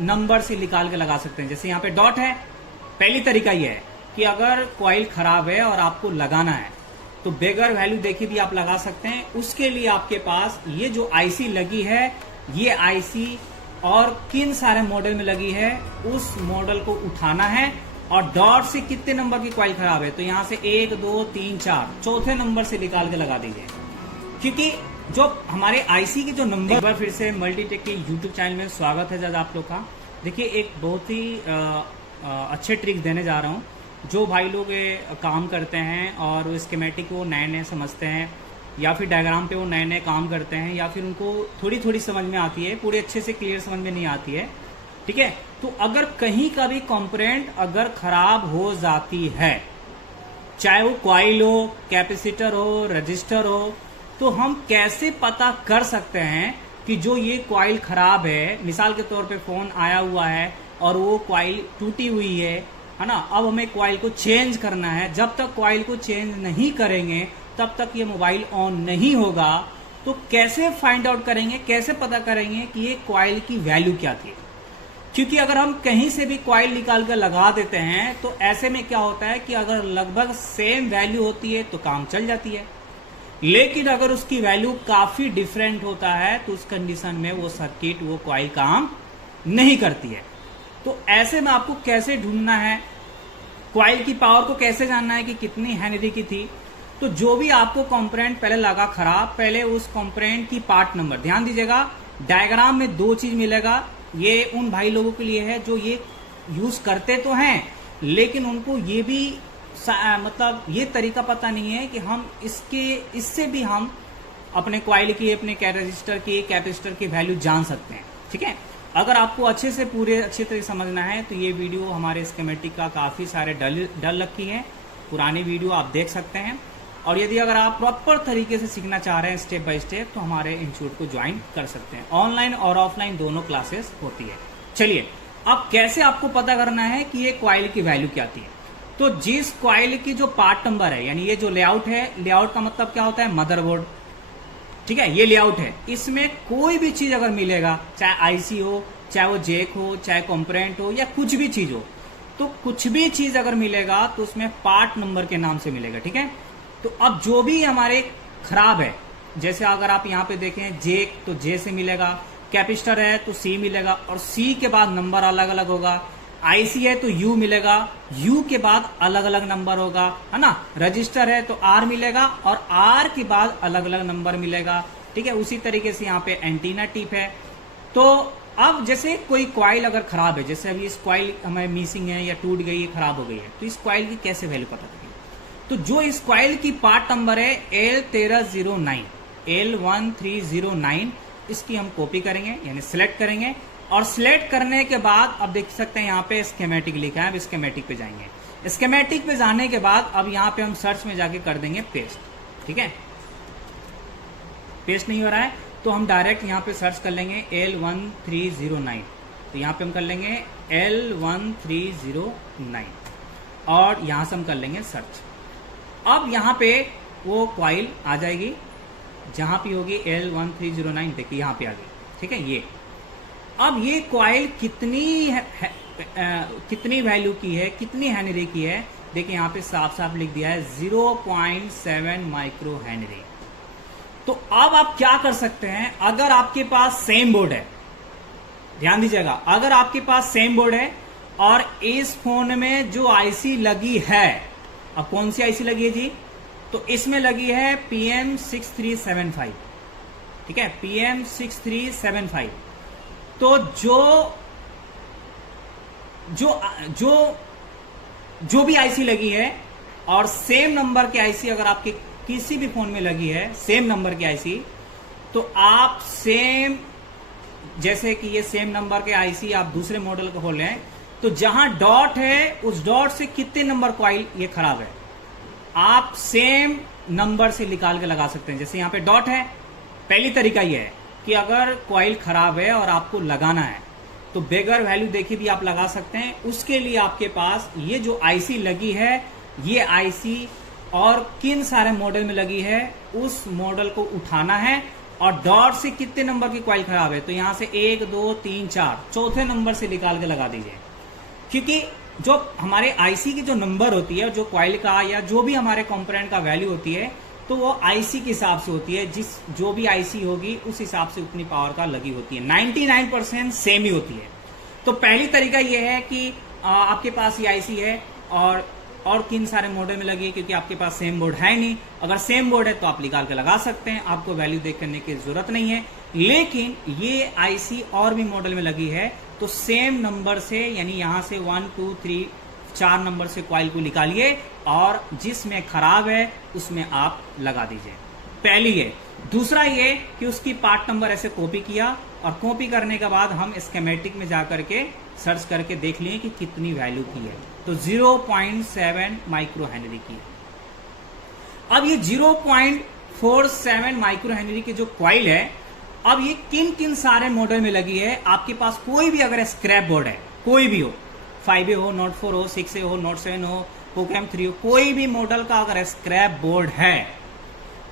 Number से निकाल के लगा सकते हैं। जैसे यहाँ पे डॉट है, पहली तरीका ये है कि अगर कॉइल खराब है और आपको लगाना है तो बेगर वैल्यू देखे भी आप लगा सकते हैं। उसके लिए आपके पास ये जो आईसी लगी है, ये आईसी और किन सारे मॉडल में लगी है उस मॉडल को उठाना है और डॉट से कितने नंबर की कॉइल खराब है तो यहां से 1 2 3 4 चौथे नंबर से निकाल के लगा दीजिए। क्योंकि जो हमारे आईसी के जो नंबर, एक बार फिर से मल्टीटेक के यूट्यूब चैनल में स्वागत है आप लोग का। देखिए एक बहुत ही अच्छे ट्रिक्स देने जा रहा हूँ। जो भाई लोग काम करते हैं और वो स्कीमेटिक को नए नए समझते हैं या फिर डायग्राम पे वो नए नए काम करते हैं या फिर उनको थोड़ी थोड़ी समझ में आती है, पूरी अच्छे से क्लियर समझ में नहीं आती है, ठीक है। तो अगर कहीं का भी कंपोनेंट अगर खराब हो जाती है, चाहे वो कॉइल हो, कैपेसिटर हो, रजिस्टर हो, तो हम कैसे पता कर सकते हैं कि जो ये कॉइल खराब है, मिसाल के तौर पे फोन आया हुआ है और वो कॉइल टूटी हुई है ना, अब हमें कॉइल को चेंज करना है। जब तक कॉइल को चेंज नहीं करेंगे तब तक ये मोबाइल ऑन नहीं होगा। तो कैसे फाइंड आउट करेंगे, कैसे पता करेंगे कि ये कॉइल की वैल्यू क्या थी? क्योंकि अगर हम कहीं से भी कॉइल निकाल कर लगा देते हैं तो ऐसे में क्या होता है कि अगर लगभग सेम वैल्यू होती है तो काम चल जाती है, लेकिन अगर उसकी वैल्यू काफी डिफरेंट होता है तो उस कंडीशन में वो सर्किट, वो कॉइल काम नहीं करती है। तो ऐसे में आपको कैसे ढूंढना है, कॉइल की पावर को कैसे जानना है कि कितनी हेनरी की थी? तो जो भी आपको कंपोनेंट पहले लगा खराब, पहले उस कंपोनेंट की पार्ट नंबर, ध्यान दीजिएगा डायग्राम में 2 चीज मिलेगा। ये उन भाई लोगों के लिए है जो ये यूज करते तो हैं लेकिन उनको ये भी मतलब ये तरीका पता नहीं है कि हम इससे भी हम अपने कॉइल की, अपने रजिस्टर की, कैपेसिटर की वैल्यू जान सकते हैं, ठीक है। अगर आपको अच्छे तरह समझना है तो ये वीडियो हमारे स्कीमेटिक का काफी सारे डल रखी है, पुरानी वीडियो आप देख सकते हैं। और यदि अगर आप प्रॉपर तरीके से सीखना चाह रहे हैं स्टेप बाय स्टेप तो हमारे इंस्टीट्यूट को ज्वाइन कर सकते हैं। ऑनलाइन और ऑफलाइन दोनों क्लासेस होती है। चलिए अब कैसे आपको पता करना है कि ये कॉइल की वैल्यू क्या आती है? तो जिस कॉइल की जो पार्ट नंबर है, यानी ये जो लेआउट है, लेआउट का मतलब क्या होता है? मदरबोर्ड, ठीक है, ये लेआउट है। इसमें कोई भी चीज अगर मिलेगा, चाहे आईसी हो, चाहे वो जैक हो, चाहे कंपोनेंट हो या कुछ भी चीज हो, तो कुछ भी चीज अगर मिलेगा तो उसमें पार्ट नंबर के नाम से मिलेगा, ठीक है। तो अब जो भी हमारे खराब है, जैसे अगर आप यहाँ पे देखें जैक तो जे से मिलेगा, कैपेसिटर है तो सी मिलेगा और सी के बाद नंबर अलग अलग होगा, आईसी है तो यू मिलेगा, यू के बाद अलग अलग नंबर होगा, है ना। रजिस्टर है तो आर मिलेगा और आर के बाद अलग अलग नंबर मिलेगा, ठीक है। उसी तरीके से यहाँ पे एंटीना टिप है। तो अब जैसे कोई कॉइल अगर खराब है, जैसे अभी इस कॉइल हमें मिसिंग है या टूट गई है, खराब हो गई है, तो इस कॉइल की कैसे वैल्यू पता करेंगे? तो जो इस कॉइल की पार्ट नंबर है L1309, L1309, इसकी हम कॉपी करेंगे यानी सिलेक्ट करेंगे और सिलेक्ट करने के बाद अब देख सकते हैं यहाँ पे स्कीमेटिक लिखा है। अब स्कीमेटिक पे जाएंगे, स्कीमेटिक पे जाने के बाद अब यहाँ पे हम सर्च में जाके कर देंगे पेस्ट, ठीक है। पेस्ट नहीं हो रहा है तो हम डायरेक्ट यहाँ पे सर्च कर लेंगे L1309, तो यहाँ पे हम कर लेंगे L1309 और यहाँ से हम कर लेंगे सर्च। अब यहाँ पे वो कॉइल आ जाएगी जहाँ पे होगी L1309, देखिए यहाँ पे आ गई, ठीक है। ये अब ये कॉइल कितनी वैल्यू की है, कितनी हेनरी की है, देखिए यहाँ पे साफ साफ लिख दिया है 0.7 माइक्रो हेनरी। तो अब आप क्या कर सकते हैं, अगर आपके पास सेम बोर्ड है, ध्यान दीजिएगा, अगर आपके पास सेम बोर्ड है और इस फोन में जो आईसी लगी है, अब कौन सी आईसी लगी है जी? तो इसमें लगी है PM6375, ठीक है, PM6375। तो जो भी आईसी लगी है और सेम नंबर की आईसी अगर आपके किसी भी फोन में लगी है, सेम नंबर की आईसी, तो आप सेम, जैसे कि ये सेम नंबर के आईसी आप दूसरे मॉडल को खोल लें तो जहां डॉट है उस डॉट से कितने नंबर कॉइल ये खराब है आप सेम नंबर से निकाल के लगा सकते हैं। जैसे यहाँ पे डॉट है, पहली तरीका ये है कि अगर कॉइल खराब है और आपको लगाना है तो बेगर वैल्यू देखे भी आप लगा सकते हैं। उसके लिए आपके पास ये जो आईसी लगी है, ये आईसी और किन सारे मॉडल में लगी है उस मॉडल को उठाना है और डॉट से कितने नंबर की कॉइल खराब है, तो यहां से 1 2 3 4 चौथे नंबर से निकाल के लगा दीजिए। क्योंकि जो हमारे आईसी की जो नंबर होती है, जो कॉइल का या जो भी हमारे कंपोनेंट का वैल्यू होती है, तो वो आईसी के हिसाब से होती है। जो भी आईसी होगी उस हिसाब से उतनी पावर का लगी होती है। 99% सेम ही होती है। तो पहली तरीका यह है कि आपके पास ये आईसी है और किन सारे मॉडल में लगी है, क्योंकि आपके पास सेम बोर्ड है नहीं। अगर सेम बोर्ड है तो आप निकाल के लगा सकते हैं, आपको वैल्यू देख करने की जरूरत नहीं है। लेकिन ये आईसी और भी मॉडल में लगी है, तो सेम नंबर से, यानी यहां से 1 2 3 4 नंबर से कॉइल को निकालिए और जिसमें खराब है उसमें आप लगा दीजिए। पहली है। दूसरा ये कि उसकी पार्ट नंबर ऐसे कॉपी किया और कॉपी करने के बाद हम स्कीमेटिक में जाकर के सर्च करके देख लिए कि कितनी वैल्यू की है, तो 0.7 माइक्रो हेनरी की है। अब ये 0.47 माइक्रो हेनरी की जो कॉइल है, अब ये किन किन सारे मॉडल में लगी है। आपके पास कोई भी अगर स्क्रैप बोर्ड है, कोई भी हो, 5A हो, नोट 4 हो, 6A हो, नोट 7 हो, पोको M3 हो, कोई भी मॉडल का अगर स्क्रैप बोर्ड है,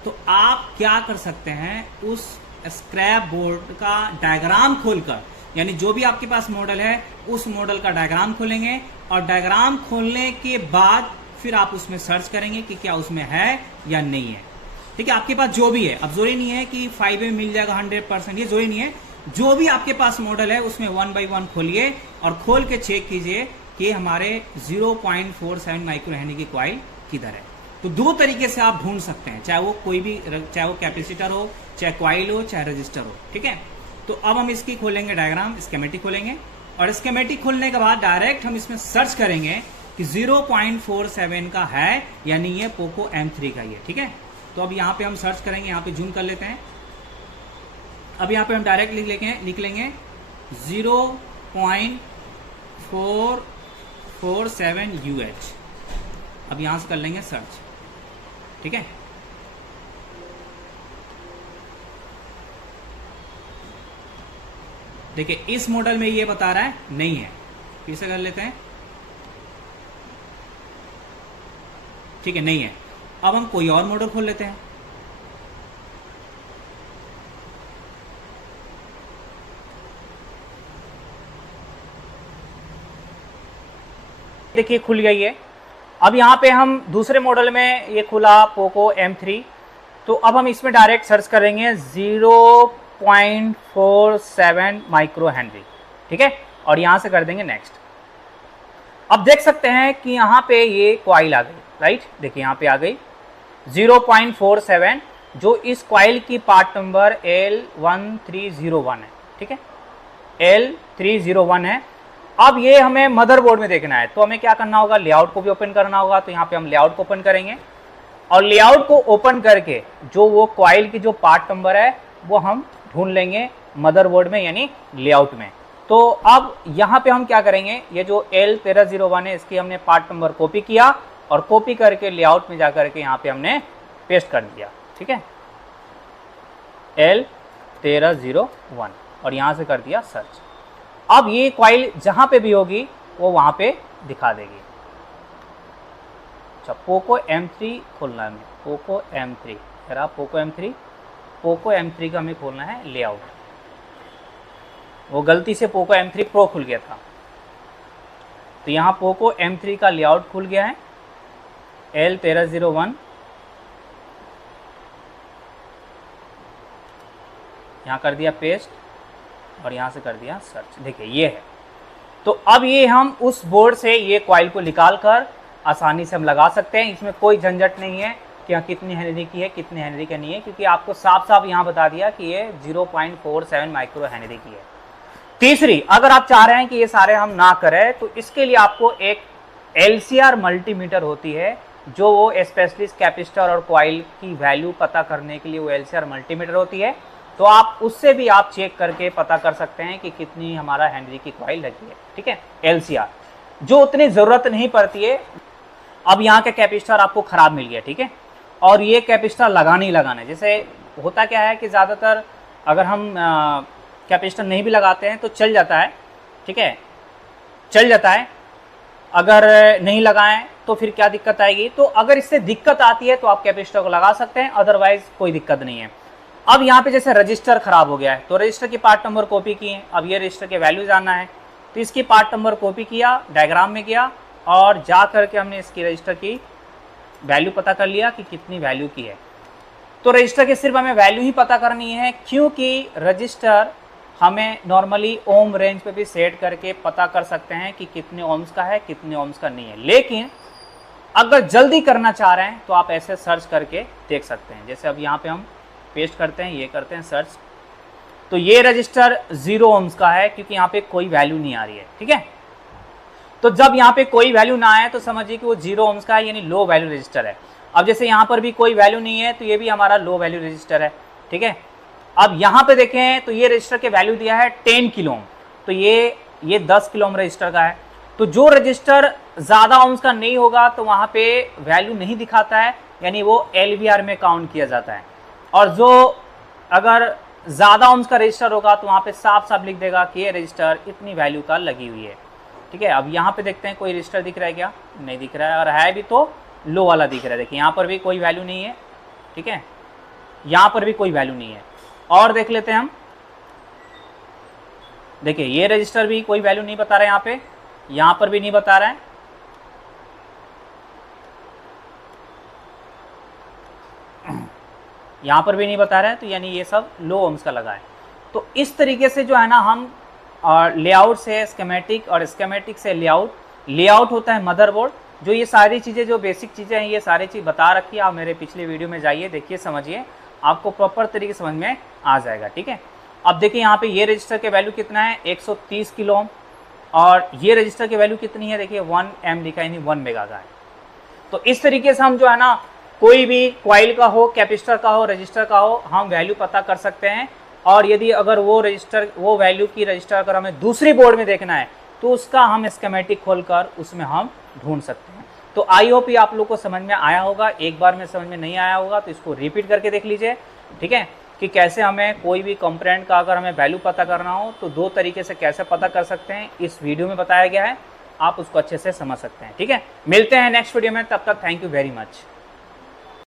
तो आप क्या कर सकते हैं, उस स्क्रैप बोर्ड का डायग्राम खोलकर, यानी जो भी आपके पास मॉडल है उस मॉडल का डायग्राम खोलेंगे और डायग्राम खोलने के बाद फिर आप उसमें सर्च करेंगे कि क्या उसमें है या नहीं है। ठीक है, आपके पास जो भी है, अब जरूरी नहीं है कि 5A मिल जाएगा 100%, ये जरूरी नहीं है। जो भी आपके पास मॉडल है उसमें 1 बाई 1 खोलिए और खोल के चेक कीजिए कि हमारे 0.47 माइक्रो हेनरी की कॉइल किधर है। तो दो तरीके से आप ढूंढ सकते हैं, चाहे वो कोई भी, चाहे वो कैपेसिटर हो, चाहे कॉइल हो, चाहे रजिस्टर हो। ठीक है, तो अब हम इसकी खोलेंगे डायग्राम, स्कीमेटिक खोलेंगे और स्कीमेटिक खोलने के बाद डायरेक्ट हम इसमें सर्च करेंगे कि 0.47 का है, यानी ये पोको M3 का ही है। ठीक है, तो अब यहाँ पे हम सर्च करेंगे, यहाँ पे जूम कर लेते हैं। अब यहाँ पे हम डायरेक्ट लिख लेंगे 0.447 UH। अब यहाँ से कर लेंगे सर्च। ठीक है, देखिए इस मॉडल में ये बता रहा है नहीं है, फिर से कर लेते हैं। ठीक है, नहीं है। अब हम कोई और मॉडल खोल लेते हैं। देखिए खुल गई है। अब यहाँ पे हम दूसरे मॉडल में ये खुला पोको M3, तो अब हम इसमें डायरेक्ट सर्च करेंगे 0.47 माइक्रो हेनरी। ठीक है, और यहाँ से कर देंगे नेक्स्ट। अब देख सकते हैं कि यहाँ पे ये कॉइल आ गई, राइट। देखिए यहाँ पे आ गई 0.47, जो इस कॉइल की पार्ट नंबर L1301 है। ठीक है, L301 है। अब ये हमें मदरबोर्ड में देखना है, तो हमें क्या करना होगा, लेआउट को भी ओपन करना होगा। तो यहाँ पे हम लेआउट को ओपन करेंगे और लेआउट को ओपन करके जो वो कॉइल की जो पार्ट नंबर है वो हम ढूंढ लेंगे मदरबोर्ड में, यानी लेआउट में। तो अब यहाँ पे हम क्या करेंगे, ये जो L1301 है इसकी हमने पार्ट नंबर कॉपी किया और कॉपी करके लेआउट में जाकर के यहाँ पे हमने पेस्ट कर दिया। ठीक है, L1301 और यहाँ से कर दिया सर्च। अब ये कॉइल जहां पे भी होगी वो वहां पे दिखा देगी। अच्छा, पोको M3 खोलना है हमें, पोको M3, जरा पोको M3 का हमें खोलना है लेआउट। वो गलती से पोको M3 प्रो खुल गया था, तो यहाँ पोको M3 का लेआउट खुल गया है, L1301। यहाँ कर दिया पेस्ट और यहाँ से कर दिया सर्च। देखिए ये है। तो अब ये हम उस बोर्ड से ये कॉइल को निकाल कर आसानी से हम लगा सकते हैं। इसमें कोई झंझट नहीं है कि यहाँ कितनी हेनरी की है, कितनी हेनरी का नहीं है, क्योंकि आपको साफ साफ यहाँ बता दिया कि ये 0.47 माइक्रो हेनरी की है। तीसरी, अगर आप चाह रहे हैं कि ये सारे हम ना करें, तो इसके लिए आपको एक LCR मल्टीमीटर होती है, जो वो स्पेशलिस्ट कैपेसिटर और कॉइल की वैल्यू पता करने के लिए वो LCR मल्टीमीटर होती है। तो आप उससे भी आप चेक करके पता कर सकते हैं कि कितनी हमारा हेनरी की कॉइल लगी है। ठीक है, LCR जो उतनी ज़रूरत नहीं पड़ती है। अब यहाँ के कैपेसिटर आपको ख़राब मिल गया, ठीक है, और ये कैपेसिटर लगाना ही लगाना है। जैसे होता क्या है कि ज़्यादातर अगर हम कैपेसिटर नहीं भी लगाते हैं तो चल जाता है, ठीक है, चल जाता है। अगर नहीं लगाएं तो फिर क्या दिक्कत आएगी। तो अगर इससे दिक्कत आती है तो आप कैपेसिटर को लगा सकते हैं, अदरवाइज कोई दिक्कत नहीं है। अब यहाँ पे जैसे रजिस्टर खराब हो गया है तो रजिस्टर की पार्ट नंबर कॉपी किए, अब ये रजिस्टर के वैल्यू जानना है तो इसकी पार्ट नंबर कॉपी किया, डायग्राम में गया और जा करके हमने इसकी रजिस्टर की वैल्यू पता कर लिया कि कितनी वैल्यू की है। तो रजिस्टर की सिर्फ हमें वैल्यू ही पता करनी है, क्योंकि रजिस्टर हमें नॉर्मली ओम रेंज पे भी सेट करके पता कर सकते हैं कि कितने ओम्स का है कितने ओम्स का नहीं है। लेकिन अगर जल्दी करना चाह रहे हैं तो आप ऐसे सर्च करके देख सकते हैं। जैसे अब यहाँ पे हम पेस्ट करते हैं, ये करते हैं सर्च, तो ये रजिस्टर 0 ओम्स का है क्योंकि यहाँ पे कोई वैल्यू नहीं आ रही है। ठीक है, तो जब यहाँ पे कोई वैल्यू ना आए तो समझिए कि वो 0 ओम्स का है, यानी लो वैल्यू रजिस्टर है। अब जैसे यहाँ पर भी कोई वैल्यू नहीं है तो ये भी हमारा लो वैल्यू रजिस्टर है। ठीक है, अब यहाँ पे देखें तो ये रजिस्टर के वैल्यू दिया है 10 किलो ओम, तो ये 10 किलो ओम रजिस्टर का है। तो जो रजिस्टर ज़्यादा ओम्स का नहीं होगा तो वहाँ पे वैल्यू नहीं दिखाता है, यानी वो LVR में काउंट किया जाता है। और जो अगर ज़्यादा ओम्स का रजिस्टर होगा तो वहाँ पे साफ साफ लिख देगा कि ये रजिस्टर इतनी वैल्यू का लगी हुई है। ठीक है, अब यहाँ पे देखते हैं कोई रजिस्टर दिख रहा है क्या? नहीं दिख रहा है, और है भी तो लो वाला दिख रहा है। देखिए यहाँ पर भी कोई वैल्यू नहीं है। ठीक है, यहाँ पर भी कोई वैल्यू नहीं है। और देख लेते हैं हम, देखिए ये रजिस्टर भी कोई वैल्यू नहीं बता रहा है, यहाँ पर भी नहीं बता रहा है। यहाँ पर भी नहीं बता रहा है, तो यानी ये सब लो ओम्स का लगा है। तो इस तरीके से जो है ना हम लेआउट से स्कीमेटिक और स्कीमेटिक से लेआउट होता है मदरबोर्ड। जो ये सारी चीज़ें जो बेसिक चीज़ें हैं ये सारी चीज़ बता रखी है। आप मेरे पिछले वीडियो में जाइए, देखिए, समझिए, आपको प्रॉपर तरीके से समझ में आ जाएगा। ठीक है, अब देखिए यहाँ पे ये रजिस्टर के वैल्यू कितना है 130 किलो ओम, और ये रजिस्टर की वैल्यू कितनी है देखिए 1 M लिखा है, यानी 1 मेगा का है। तो इस तरीके से हम जो है ना कोई भी कॉइल का हो, कैपेसिटर का हो, रजिस्टर का हो, हम वैल्यू पता कर सकते हैं। और यदि अगर वो वैल्यू की रजिस्टर अगर हमें दूसरी बोर्ड में देखना है तो उसका हम स्कीमेटिक खोलकर उसमें हम ढूंढ सकते हैं। तो आई होप ये आप लोग को समझ में आया होगा। एक बार में समझ में नहीं आया होगा तो इसको रिपीट करके देख लीजिए। ठीक है, कि कैसे हमें कोई भी कंपोनेंट का अगर हमें वैल्यू पता करना हो तो 2 तरीके से कैसे पता कर सकते हैं, इस वीडियो में बताया गया है, आप उसको अच्छे से समझ सकते हैं। ठीक है, मिलते हैं नेक्स्ट वीडियो में, तब तक थैंक यू वेरी मच।